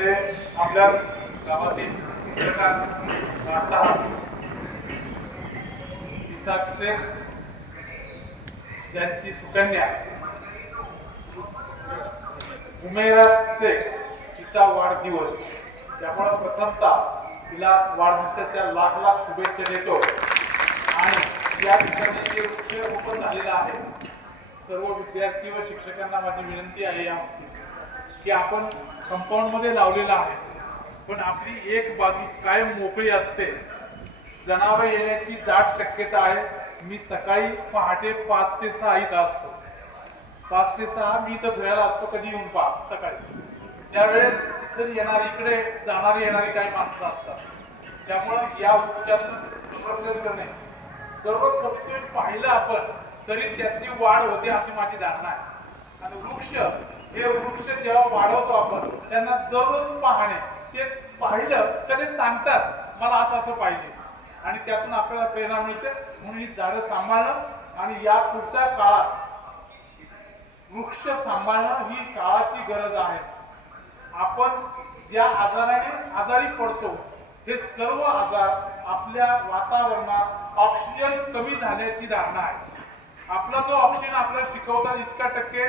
ते आपल्या गावातील शिक्षकां वार्ताहर इसाक शेख यांची सुकन्या. उमेरा शेख तिचा वाढदिवस. त्यामुळं प्रथमतः तिला वाढदिवसाच्या लाख लाख शुभेच्छा देतो. आणि या ठिकाणी जे मुख्य ओपन झालेलं आहे सर्व विद्यार्थी व शिक्षकांना माझी विनंती आहे या बाबतीत की आपण कंपाऊंडमध्ये लावलेलं आहे. पण आपली एक बाजू कायम मोकळी असते. जनावर येण्याची दाट शक्यता आहे. मी सकाळी पहाटे पाच ते सहा इथं असतो. पाच ते सहा मी इथं फिरायला असतो कधी येऊन पहा सकाळी. त्यावेळेस जर येणारी इकडे जाणारी येणारी काही माणसं असतात. त्यामुळं या वृक्षाचं संरक्षण करणे. दररोज फक्त पाहिलं आपण तरी त्याची वाढ होते अशी माझी धारणा आहे. आणि वृक्ष हे वृक्ष जेव्हा वाढवतो आपण त्यांना दररोज पाहणे ते पाहिलं तर ते सांगतात मला असं असं पाहिजे. आणि त्यातून आपल्याला प्रेरणा मिळते. म्हणून ही झाडं सांभाळणं आणि या पुढच्या काळात वृक्ष सांभाळणं ही काळाची गरज आहे. आपण ज्या आजाराने आजारी पडतो हे सर्व आजार आपल्या वातावरणात ऑक्सिजन कमी झाल्याची धारणा आहे. आपला जो ऑक्सिजन आपल्याला शिकवतात इतका टक्के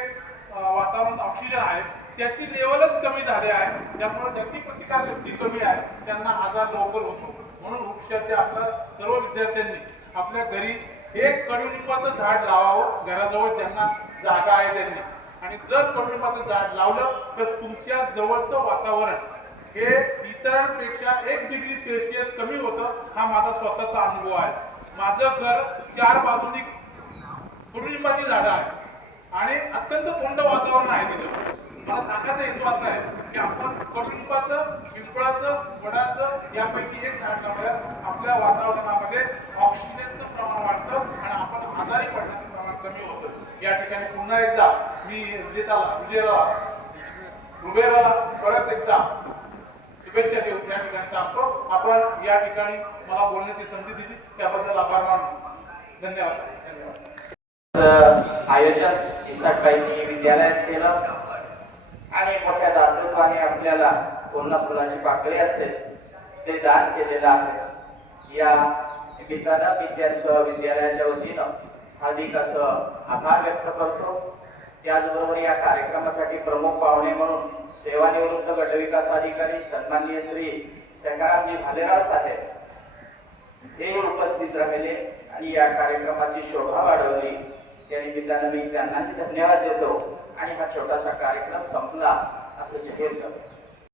वातावरणात ऑक्सिजन आहे. त्याची लेवलच कमी झाली आहे. त्यामुळे ज्याची प्रतिकारशक्ती कमी आहे. त्यांना आजार लवकर होतो. म्हणून वृक्षाचे आपल्या सर्व विद्यार्थ्यांनी आपल्या घरी एक कडुलिंबाचं झाड लावावं. घराजवळ ज्यांना जागा आहे त्यांनी. आणि जर कडुलिंबाचं झाड लावलं तर तुमच्या जवळचं वातावरण हे इतरांपेक्षा एक डिग्री सेल्सिअस कमी होतं हा माझा स्वतःचा अनुभव आहे. माझं घर चार बाजूनी कडुलिंबाची झाडं आहे आणि अत्यंत थंड वातावरण आहे तिथं मला सांगायचा हेतू असा आहे की आपण कडुलिंबाचं पिंपळाचं वडाचं यापैकी एक झाड लावल्यास आपल्या वातावरणामध्ये ऑक्सिजनचं प्रमाण वाढतं आणि आपण आजारी पडण्याचं प्रमाण कमी होतं. या ठिकाणी पुन्हा एकदा मी विजेताला विजयाला रुबेला परत एकदा शुभेच्छा देऊ या ठिकाणी सांगतो आपण या ठिकाणी मला बोलण्याची संधी दिली त्याबद्दल आभार मानतो. धन्यवाद. धन्यवाद. आयोजन इसाकाईंनी विद्यालयात केलं. आणि मोठ्या दासरूपाने आपल्याला पूर्ण पाकळी असते ते दान केलेलं आहे. या निमित्तानं मी त्यांचं विद्यालयाच्या वतीनं हार्दिक असं आभार व्यक्त करतो. त्याचबरोबर या कार्यक्रमासाठी प्रमुख पाहुणे म्हणून सेवानिवृत्त गटविकास अधिकारी सन्माननीय श्री शंकरामजी भालेराव साहेब हे उपस्थित राहिले आणि या कार्यक्रमाची शोभा वाढवली. त्या निमित्तानं मी त्यांनाही धन्यवाद देतो आणि हा छोटासा कार्यक्रम संपला असं जाहीर करतो.